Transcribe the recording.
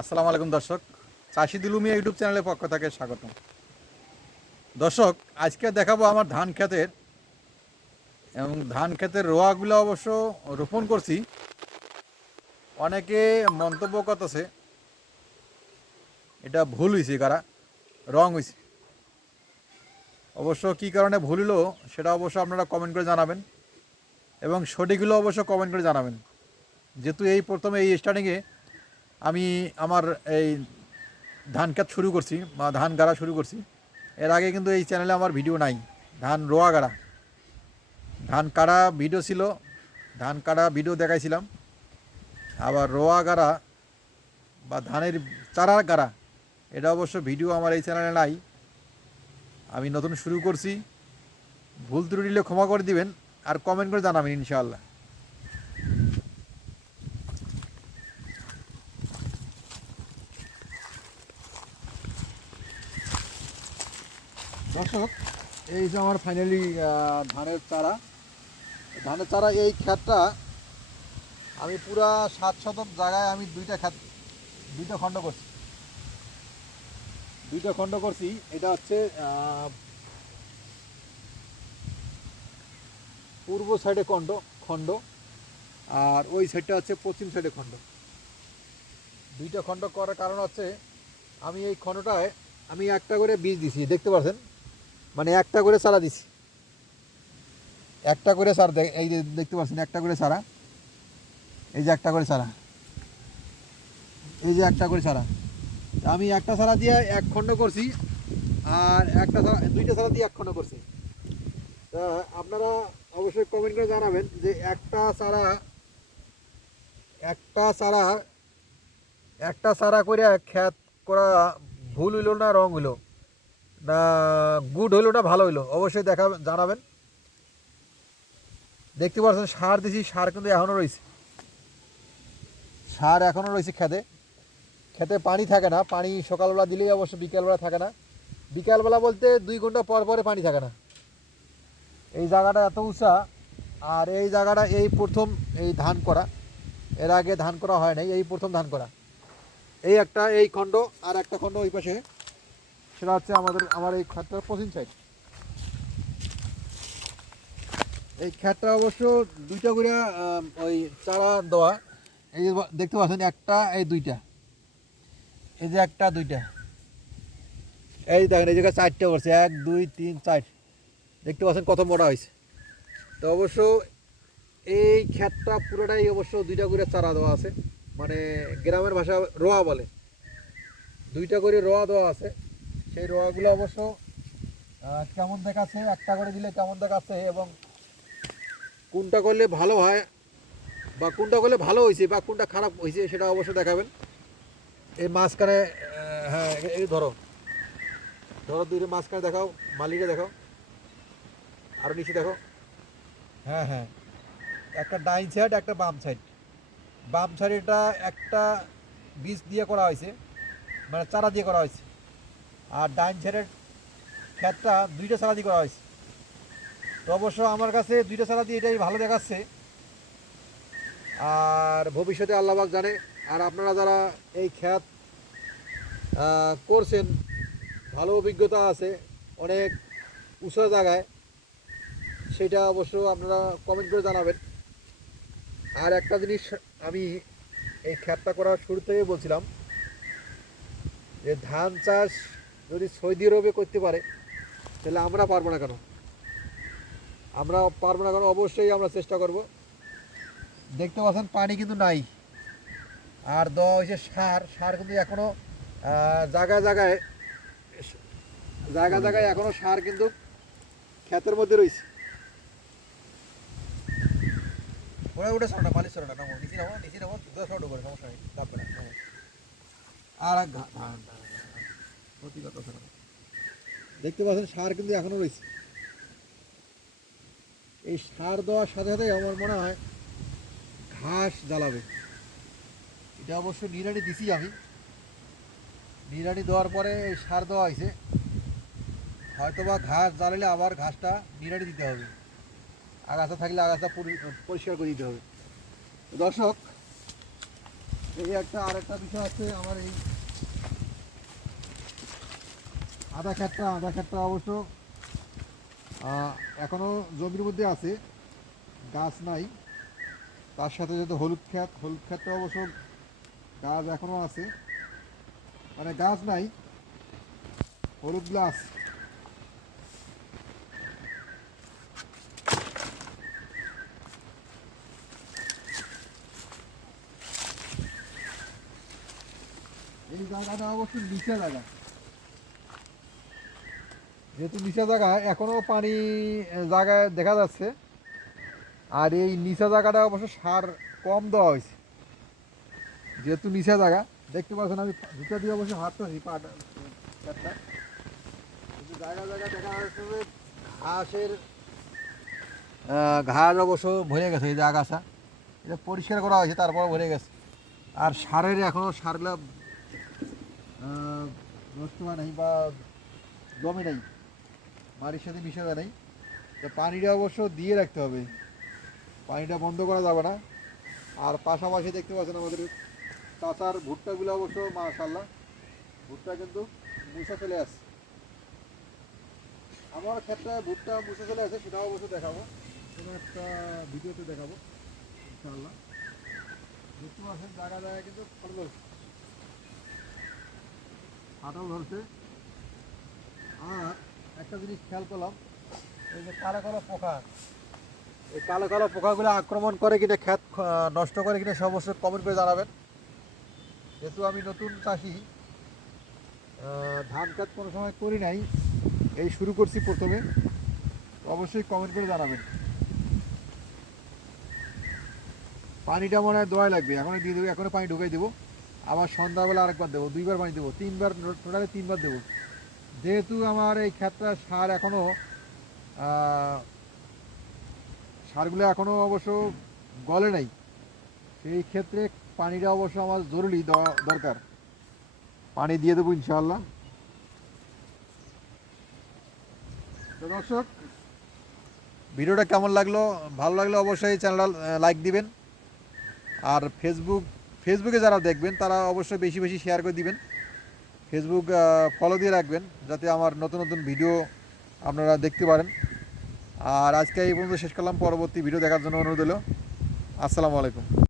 আসসালামু আলাইকুম দর্শক। চাষি দুলুমিয়া ইউটিউব চ্যানেলের পক্ষ থেকে স্বাগতম। দর্শক, আজকে দেখাবো আমার ধান ক্ষেতের এবং ধান ক্ষেতের রোয়াগুলো অবশ্য রোপণ করছি। অনেকে মন্তব্য করতেছে, এটা ভুল হয়েছে কারা? রং হয়েছে অবশ্য কী কারণে ভুল হলো সেটা অবশ্য আপনারা কমেন্ট করে জানাবেন এবং সঠিকগুলো অবশ্য কমেন্ট করে জানাবেন। যেহেতু এই প্রথমে এই স্টার্টিংয়ে আমি আমার এই ধান ক্ষেত শুরু করছি, বা ধান গাড়া শুরু করছি। এর আগে কিন্তু এই চ্যানেলে আমার ভিডিও নাই। ধান রোয়া গাড়া। ধান কাটা ভিডিও ছিল, ধান কাটা ভিডিও দেখাইছিলাম। আবার রোয়া গাড়া, বা ধানের চারা গাড়া, এটা অবশ্য ভিডিও আমার এই চ্যানেলে নাই। আমি নতুন শুরু করছি। ভুল ত্রুটিলে ক্ষমা করে দিবেন, আর কমেন্ট করে জানাবেন ইনশাআল্লাহ। দর্শক, এই যে আমার ফাইনালি ধানের চারা। ধানের চারা এই ক্ষেতটা আমি পুরা সাত শতক জায়গায় আমি দুইটা ক্ষেত, দুইটা খণ্ড করছি। দুইটা খণ্ড করছি। এটা হচ্ছে পূর্ব সাইডে খণ্ড খণ্ড, আর ওই সাইডটা হচ্ছে পশ্চিম সাইডে খণ্ড। দুইটা খণ্ড করার কারণ হচ্ছে, আমি এই খণ্ডটায় আমি একটা করে বীজ দিছি, দেখতে পাচ্ছেন মানে একটা করে চারা দিছি। একটা করে সার এই যে দেখতে পাচ্ছেন, একটা করে চারা। এই যে একটা করে চারা। এই যে একটা করে চারা। আমি একটা চারা দিয়ে এক খণ্ড করছি, আর একটা চারা দুইটা সারা দিয়ে এক খণ্ড করছি। তা আপনারা অবশ্যই কমেন্ট করে জানাবেন যে একটা চারা একটা চারা একটা চারা করে খ্যাত করা ভুল হইল না রং হইল? না গুড হইল না, ভালো হইল। অবশ্যই দেখা, জানাবেন। দেখতে পাচ্ছেন, সার দিছি, সার কিন্তু এখনও রয়েছে সার এখনও রয়েছে খেতে। খেতে পানি থাকে না, পানি সকালবেলা দিলেই অবশ্য বিকালবেলা থাকে না। বিকালবেলা বলতে দুই ঘণ্টা পর পরে পানি থাকে না। এই জায়গাটা এত উঁচা, আর এই জায়গাটা এই প্রথম এই ধান করা। এর আগে ধান করা হয় নাই, এই প্রথম ধান করা। এই একটা, এই খণ্ড, আর একটা খণ্ড ওই পাশে। সেটা হচ্ছে আমাদের, আমার এই খাতটার পশ্চিম সাইড এই খ্যাটটা অবশ্য দুইটা করে ওই চারা দেওয়া। এই যে দেখতে পাচ্ছেন, একটা, এই দুইটা। এই যে একটা, দুইটা। এই দেখেন, এই জায়গায় চারটে করছে এক, দুই, তিন, চার। দেখতে পাচ্ছেন কত মোটা হয়েছে। তো অবশ্য এই খ্যাতটা পুরোটাই অবশ্য দুইটা করে চারা দেওয়া আছে। মানে গ্রামের ভাষা রোয়া বলে। দুইটা করে রোয়া দেওয়া আছে। সেই রোয়াগুলো অবশ্য কেমন দেখাচ্ছে, একটা করে দিলে কেমন দেখাচ্ছে এবং কোনটা করলে ভালো হয় বা কোনটা করলে ভালো হয়েছে বা কোনটা খারাপ হয়েছে সেটা অবশ্যই দেখাবেন। এই মাঝখানে হ্যাঁ এই ধরো। ধরো দুইটা মাঝখানে দেখাও, মালিকে দেখাও আরও নিচে দেখো। হ্যাঁ হ্যাঁ। একটা ডাইন সাইড, একটা বাম সাইড। বাম সাইডটা একটা বীজ দিয়ে করা হয়েছে মানে চারা দিয়ে করা হয়েছে। আর ডাইন সাইডের ক্ষেতটা দুইটা চারা দিয়ে করা হয়েছে। তো অবশ্য আমার কাছে দুইটা চারা দিয়ে এটাই ভালো দেখাচ্ছে। আর ভবিষ্যতে আল্লাহবাক জানে, আর আপনারা যারা এই খ্যাত করছেন, ভালো অভিজ্ঞতা আছে, অনেক উঁচু জায়গায়, সেটা অবশ্য আপনারা কমেন্ট করে জানাবেন। আর একটা জিনিস আমি এই খ্যাতটা করার শুরু থেকে বলছিলাম, যে ধান চাষ যদি সৌদি আরবে করতে পারে তাহলে আমরা পারব না কেন? আমরা পারব না কেন? অবশ্যই আমরা চেষ্টা করব। দেখতে পাচ্ছেন পানি কিন্তু নাই। আর দেওয়া হয়েছে সার সার কিন্তু এখনও আহ, জায়গায় জায়গায় জায়গা জায়গায় এখনও সার কিন্তু ক্ষেতের মধ্যে রয়েছে। চাপবে আর ধান, দেখতে পাচ্ছেন, সার কিন্তু এখনও রয়েছে। এই সার দেওয়ার সাথে সাথে আমার মনে হয় ঘাস জ্বালাবে। এটা অবশ্য নিরানি দিছি আমি। নিরানি দেওয়ার পরে সার দেওয়া হয়েছে। হয়তো বা ঘাস জ্বালালে আবার ঘাসটা নিরানি দিতে হবে। আগাছা থাকলে আগাছা পরি- পরিষ্কার করে দিতে হবে। দর্শক, এই একটা আর একটা বিষয় আছে আমার এই আদা ক্ষেতটা আদা ক্ষেতটা অবশ্য আহ, এখনও জমির মধ্যে আছে গাছ নাই। তার সাথে যদি হলুদ ক্ষেত হলুদ ক্ষেতটা অবশ্য গাছ এখনও আছে। মানে গাছ নাই হলুদ গ্লাস এই জায়গাটা অবশ্য নিচে জায়গা। যেহেতু নিচা জায়গা এখনও পানি জায়গায় দেখা যাচ্ছে। আর এই নিচা জায়গাটা অবশ্য সার কম দেওয়া হয়েছে। যেহেতু নিচা জায়গা, দেখতে পাচ্ছেন আমি দুটা দিয়ে অবশ্য হাঁটতেছি, পাটা জায়গা জায়গা দেখা যাচ্ছে ঘাসের ঘাস অবশ্য ভরে গেছে এই যে আগাছা। এটা পরিষ্কার করা হয়েছে, তারপর ভরে গেছে। আর সারের এখনও সারগুলা হয় নাই বা জমে নাই। মাটির সাথে মিশে যায় নাই। পানিটা অবশ্য দিয়ে রাখতে হবে। পানিটা বন্ধ করা যাবে না। আর পাশাপাশি দেখতে পাচ্ছেন আমাদের কাঁচার ভুট্টাগুলো অবশ্য মাশাল্লাহ ভুট্টা কিন্তু মুছে চলে আসছে। আমার ক্ষেত্রে ভুট্টা মুছে চলে আসে সেটাও অবশ্য দেখাবো। কোনো একটা ভিডিওতে দেখাবো, ইনশাআল্লাহ। দেখতে পাচ্ছেন জায়গা জায়গায় কিন্তু ফল ধরছে। ফাটল ধরছে। আর একটা জিনিস খেয়াল করলাম, এই যে কালো কালো পোকা। এই কালো কালো পোকাগুলো আক্রমণ করে কিনা খ্যাত নষ্ট করে কিনা সব অবশ্যই কমেন্ট করে জানাবেন। যেহেতু আমি নতুন চাষি ধান কাজ কোনো সময় করি নাই, এই শুরু করছি প্রথমে, অবশ্যই কমেন্ট করে জানাবেন। পানিটা মনে হয় দোয়াই লাগবে, এখনই দিয়ে দেবো, এখনই পানি ঢুকাই দেবো। আবার সন্ধ্যাবেলা আরেকবার দেবো, দুইবার পানি দেবো, তিনবার, টোটালে তিনবার দেবো। যেহেতু আমার এই ক্ষেতটা সার এখনও সারগুলো এখনও অবশ্য গলে নাই, সেই ক্ষেত্রে পানিটা অবশ্য আমার জরুরি দরকার। পানি দিয়ে দেবো ইনশাল্লাহ তো দর্শক, ভিডিওটা কেমন লাগল? ভালো লাগলে অবশ্যই চ্যানেলটা লাইক দিবেন। আর ফেসবুক ফেসবুকে যারা দেখবেন, তারা অবশ্যই বেশি বেশি শেয়ার করে দিবেন। ফেসবুক ফলো দিয়ে রাখবেন যাতে আমার নতুন নতুন ভিডিও আপনারা দেখতে পারেন। আর আজকে এই পর্যন্ত শেষ করলাম। পরবর্তী ভিডিও দেখার জন্য অনুরোধ হলো। আসসালামু আলাইকুম।